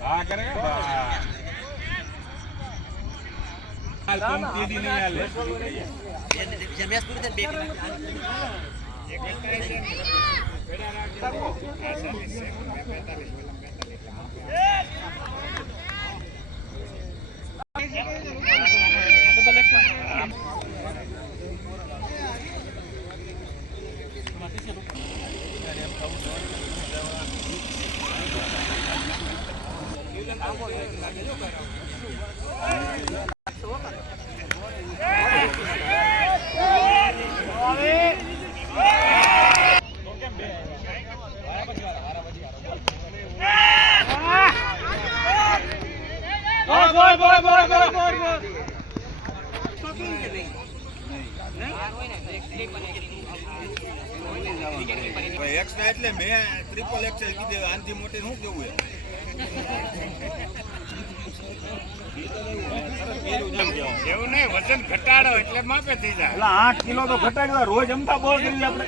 હા કરેગા હાલ કમ તેદી નહીં હાલે જમેસ પૂરી દે બે એક પેડા રાખો આ સર્વિસ છે 1 એટલે મેં ટ્રિપલ એક્સેલ કીધું આનથી મોટી શું કેવું એવું નહીં વજન ઘટાડો એટલે માપે થઈ જાય એટલે 8 કિલો તો ઘટાડ્યો રોજ જમતા બહુ કરી આપણે